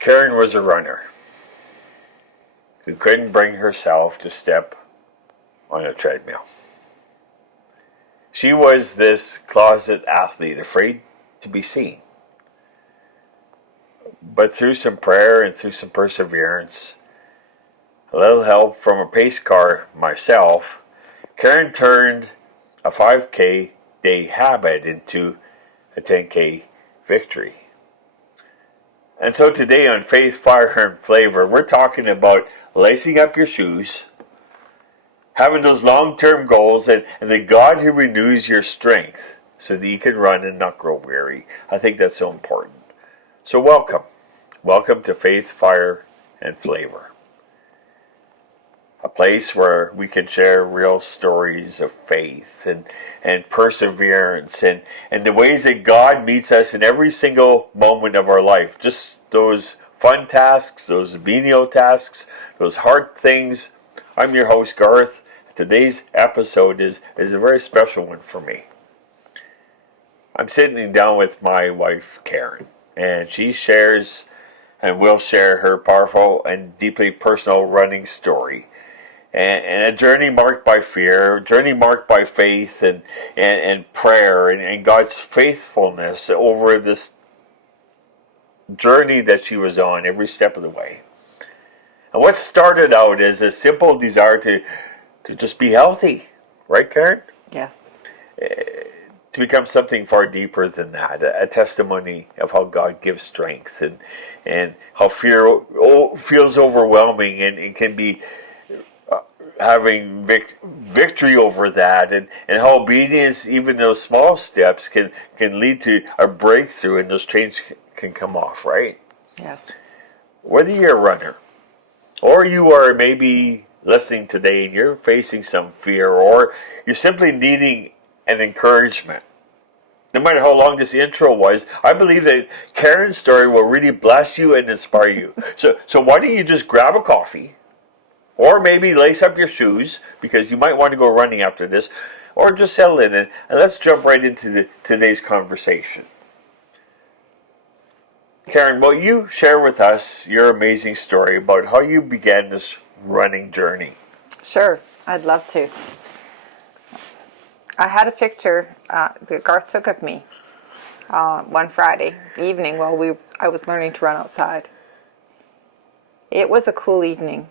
Karen was a runner who couldn't bring herself to step on a treadmill. She was this closet athlete, afraid to be seen. But through some prayer and through some perseverance, a little help from a pace car myself, Karen turned a 5K day habit into a 10K victory. And so today on Faith, Fire, and Flavor, we're talking about lacing up your shoes, having those long-term goals, and the God who renews your strength so that you can run and not grow weary. I think that's so important. So welcome. Welcome to Faith, Fire, and Flavor. A place where we can share real stories of faith and perseverance and the ways that God meets us in every single moment of our life. Just those fun tasks, those menial tasks, those hard things. I'm your host, Garth. Today's episode is a very special one for me. I'm sitting down with my wife, Karen, and she shares and will share her powerful and deeply personal running story. And a journey marked by fear, a journey marked by faith and prayer and God's faithfulness over this journey that she was on every step of the way. And what started out as a simple desire to just be healthy, right, Karen? Yes. To become something far deeper than that, a testimony of how God gives strength and how fear feels overwhelming and can be having victory over that, and how obedience, even those small steps, can lead to a breakthrough, and those chains can come off, right? Yes. Whether you're a runner, or you are maybe listening today and you're facing some fear, or you're simply needing an encouragement, no matter how long this intro was, I believe that Karen's story will really bless you and inspire you. So why don't you just grab a coffee, or maybe lace up your shoes, because you might want to go running after this, or just settle in and let's jump right into today's conversation. Karen, will you share with us your amazing story about how you began this running journey? Sure, I'd love to. I had a picture that Garth took of me one Friday evening while I was learning to run outside. It was a cool evening.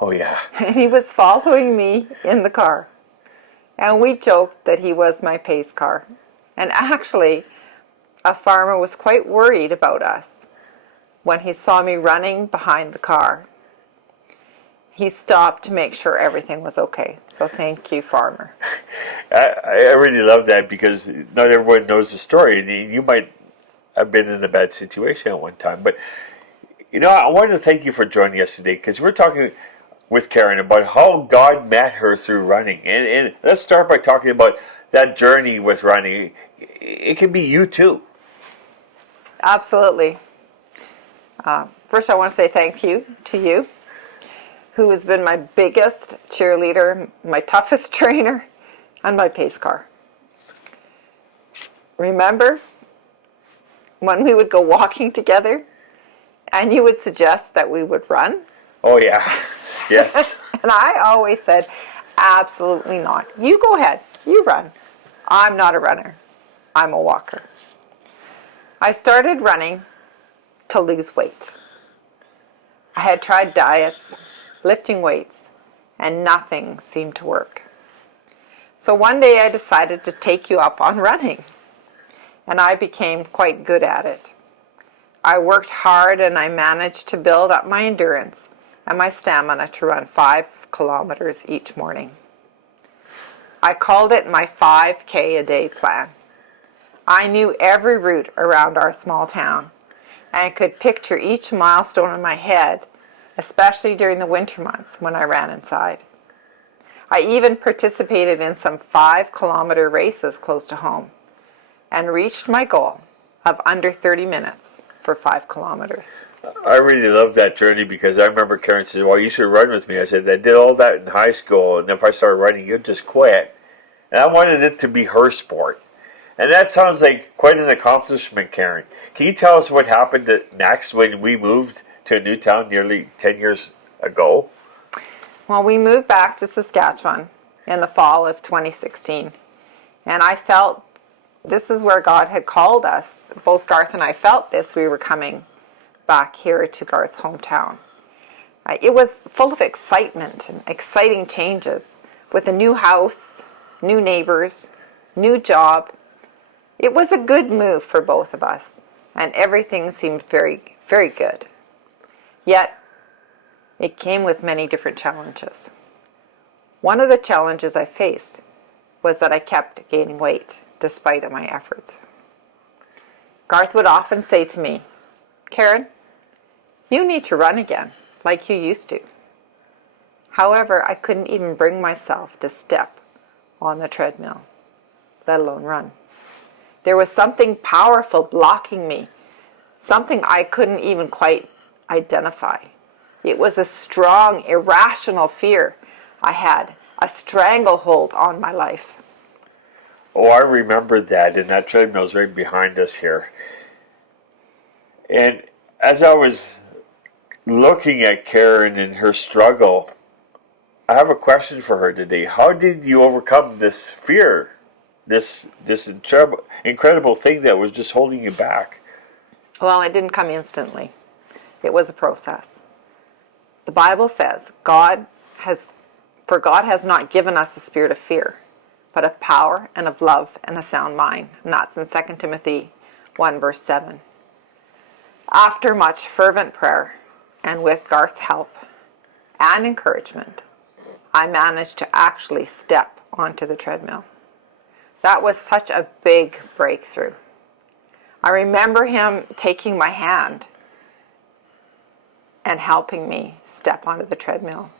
Oh, yeah. And he was following me in the car. And we joked that he was my pace car. And actually, a farmer was quite worried about us when he saw me running behind the car. He stopped to make sure everything was okay. So thank you, farmer. I really love that, because not everyone knows the story. And you might have been in a bad situation at one time. But, I wanted to thank you for joining us today, because we're talking with Karen about how God met her through running. And let's start by talking about that journey with running. It can be you too. Absolutely. First, I want to say thank you to you, who has been my biggest cheerleader, my toughest trainer, and my pace car. Remember when we would go walking together and you would suggest that we would run? Oh, yeah. Yes. And I always said, absolutely not. You go ahead. You run. I'm not a runner. I'm a walker. I started running to lose weight. I had tried diets, lifting weights, and nothing seemed to work. So one day I decided to take you up on running, and I became quite good at it. I worked hard and I managed to build up my endurance and my stamina to run 5 kilometers each morning. I called it my 5K a day plan. I knew every route around our small town and could picture each milestone in my head, especially during the winter months when I ran inside. I even participated in some 5-kilometer races close to home and reached my goal of under 30 minutes for 5 kilometers. I really love that journey, because I remember Karen said, well, you should run with me. I said, I did all that in high school, and if I started running, you'd just quit. And I wanted it to be her sport. And that sounds like quite an accomplishment, Karen. Can you tell us what happened next when we moved to a new town nearly 10 years ago? Well, we moved back to Saskatchewan in the fall of 2016. And I felt this is where God had called us. Both Garth and I felt this. We were coming back here to Garth's hometown. It was full of excitement and exciting changes with a new house, new neighbors, new job. It was a good move for both of us, and everything seemed very, very good. Yet, it came with many different challenges. One of the challenges I faced was that I kept gaining weight despite of my efforts. Garth would often say to me, "Karen, you need to run again, like you used to." However, I couldn't even bring myself to step on the treadmill, let alone run. There was something powerful blocking me, something I couldn't even quite identify. It was a strong, irrational fear I had, a stranglehold on my life. Oh, I remember that, and that treadmill's right behind us here. And as I was looking at Karen and her struggle, I have a question for her today. How did you overcome this fear, this incredible thing that was just holding you back? Well, it didn't come instantly. It was a process. The Bible says, God has not given us a spirit of fear, but of power and of love and a sound mind. And that's in 2 Timothy 1 verse 7. After much fervent prayer and with Garth's help and encouragement, I managed to actually step onto the treadmill. That was such a big breakthrough. I remember him taking my hand and helping me step onto the treadmill.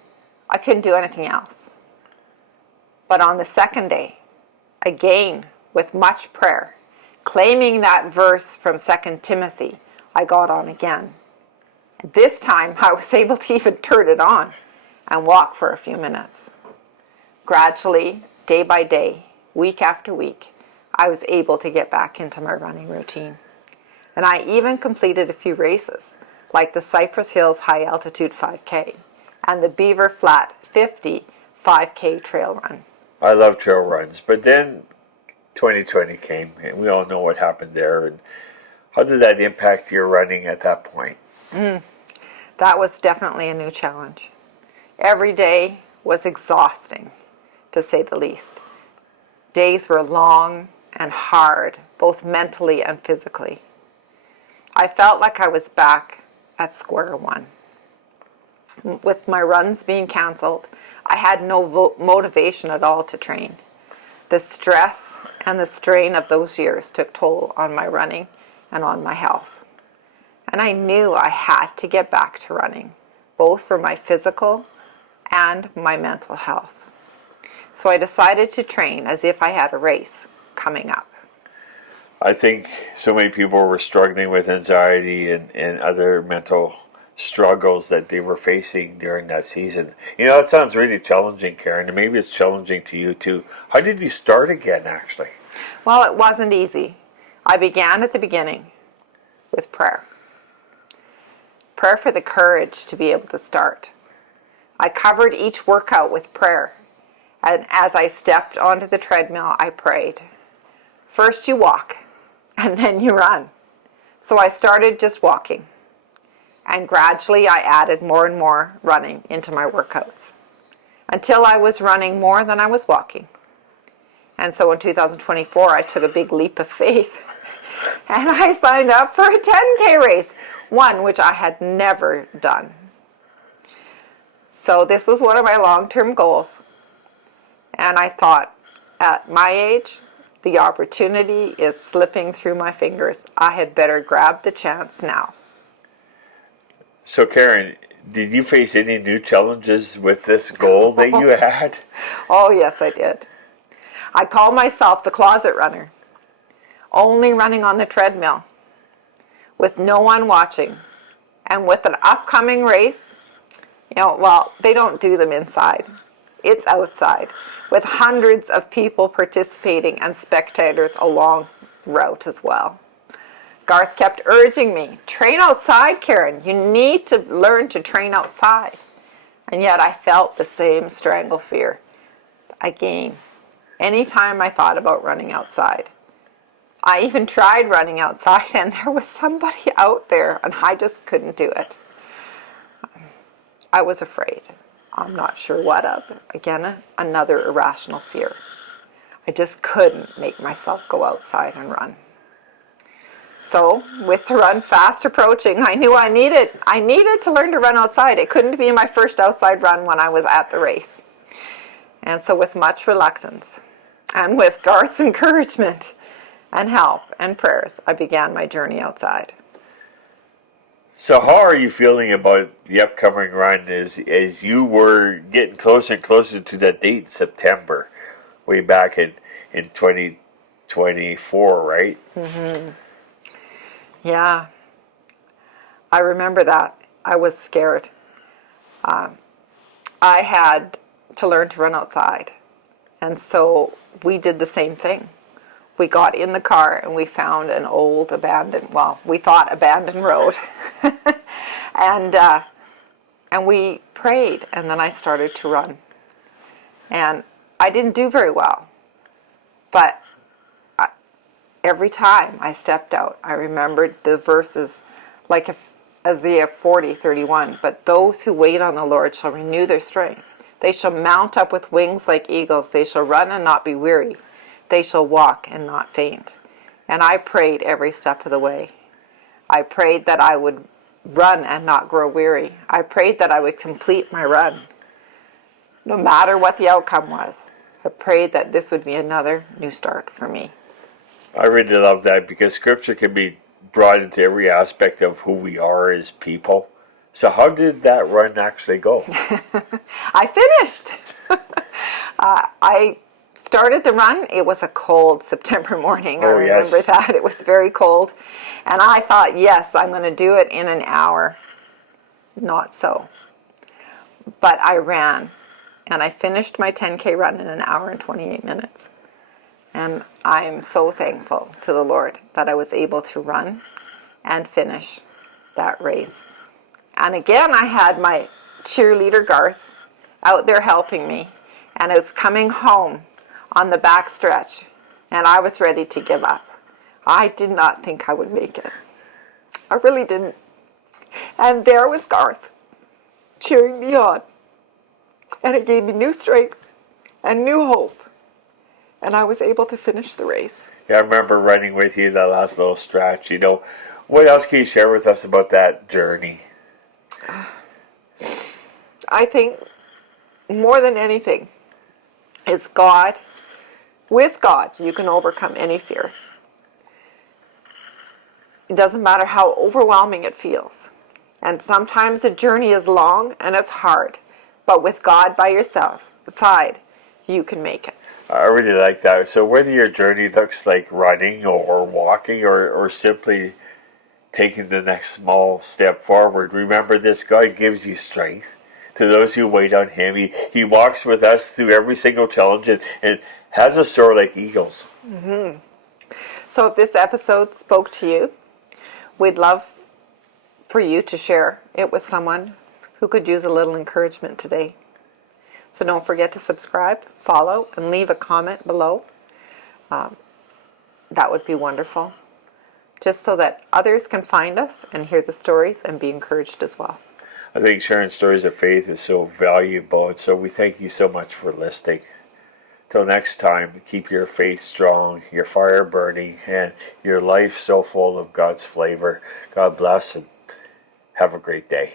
I couldn't do anything else. But on the second day, again, with much prayer, claiming that verse from 2 Timothy, I got on again. And this time, I was able to even turn it on and walk for a few minutes. Gradually, day by day, week after week, I was able to get back into my running routine. And I even completed a few races, like the Cypress Hills High Altitude 5K and the Beaver Flat 50 5K trail run. I love trail runs, but then 2020 came, and we all know what happened there. And how did that impact your running at that point? That was definitely a new challenge. Every day was exhausting, to say the least. Days were long and hard, both mentally and physically. I felt like I was back at square one. With my runs being canceled, I had no motivation at all to train. The stress and the strain of those years took toll on my running and on my health. And I knew I had to get back to running, both for my physical and my mental health. So I decided to train as if I had a race coming up. I think so many people were struggling with anxiety and other mental struggles that they were facing during that season. You know, it sounds really challenging, Karen, and maybe it's challenging to you too. How did you start again, actually? Well, it wasn't easy. I began at the beginning with prayer. Prayer for the courage to be able to start. I covered each workout with prayer. And as I stepped onto the treadmill, I prayed. First you walk, and then you run. So I started just walking. And gradually I added more and more running into my workouts, until I was running more than I was walking. And so in 2024, I took a big leap of faith, and I signed up for a 10K race, one which I had never done. So this was one of my long-term goals. And I thought, at my age, the opportunity is slipping through my fingers. I had better grab the chance now. So, Karen, did you face any new challenges with this goal that you had? Oh, yes, I did. I call myself the closet runner, only running on the treadmill, with no one watching, and with an upcoming race. Well, they don't do them inside. It's outside, with hundreds of people participating and spectators along the route as well. Garth kept urging me, train outside, Karen. You need to learn to train outside. And yet I felt the same strangle fear again, anytime I thought about running outside. I even tried running outside and there was somebody out there and I just couldn't do it. I was afraid. I'm not sure what of. Again, another irrational fear. I just couldn't make myself go outside and run. So, with the run fast approaching, I knew I needed to learn to run outside. It couldn't be my first outside run when I was at the race. And so with much reluctance, and with Garth's encouragement and help and prayers, I began my journey outside. So how are you feeling about the upcoming run as you were getting closer and closer to that date in September, way back in 2024, right? Mm-hmm. Yeah, I remember that. I was scared. I had to learn to run outside. And so we did the same thing. We got in the car and we found an old we thought abandoned road. and we prayed, and then I started to run. And I didn't do very well. But every time I stepped out, I remembered the verses like Isaiah 40:31. But those who wait on the Lord shall renew their strength. They shall mount up with wings like eagles. They shall run and not be weary. They shall walk and not faint. And I prayed every step of the way. I prayed that I would run and not grow weary. I prayed that I would complete my run, no matter what the outcome was. I prayed that this would be another new start for me. I really love that because scripture can be brought into every aspect of who we are as people. So how did that run actually go? I finished. I started the run. It was a cold September morning. I remember that. It was very cold. And I thought, yes, I'm going to do it in an hour. Not so. But I ran. And I finished my 10K run in an hour and 28 minutes. And I am so thankful to the Lord that I was able to run and finish that race. And again, I had my cheerleader Garth out there helping me. And I was coming home on the back stretch. And I was ready to give up. I did not think I would make it. I really didn't. And there was Garth cheering me on. And it gave me new strength and new hope. And I was able to finish the race. Yeah, I remember running with you that last little stretch. What else can you share with us about that journey? I think more than anything, it's God. With God, you can overcome any fear. It doesn't matter how overwhelming it feels. And sometimes the journey is long and it's hard. But with God by your side, you can make it. I really like that. So whether your journey looks like running or walking or simply taking the next small step forward, remember this: God gives you strength to those who wait on Him. He walks with us through every single challenge and has us soar like eagles. Mm-hmm. So if this episode spoke to you, we'd love for you to share it with someone who could use a little encouragement today. So don't forget to subscribe, follow, and leave a comment below. That would be wonderful. Just so that others can find us and hear the stories and be encouraged as well. I think sharing stories of faith is so valuable, and so we thank you so much for listening. Till next time, keep your faith strong, your fire burning, and your life so full of God's flavor. God bless and have a great day.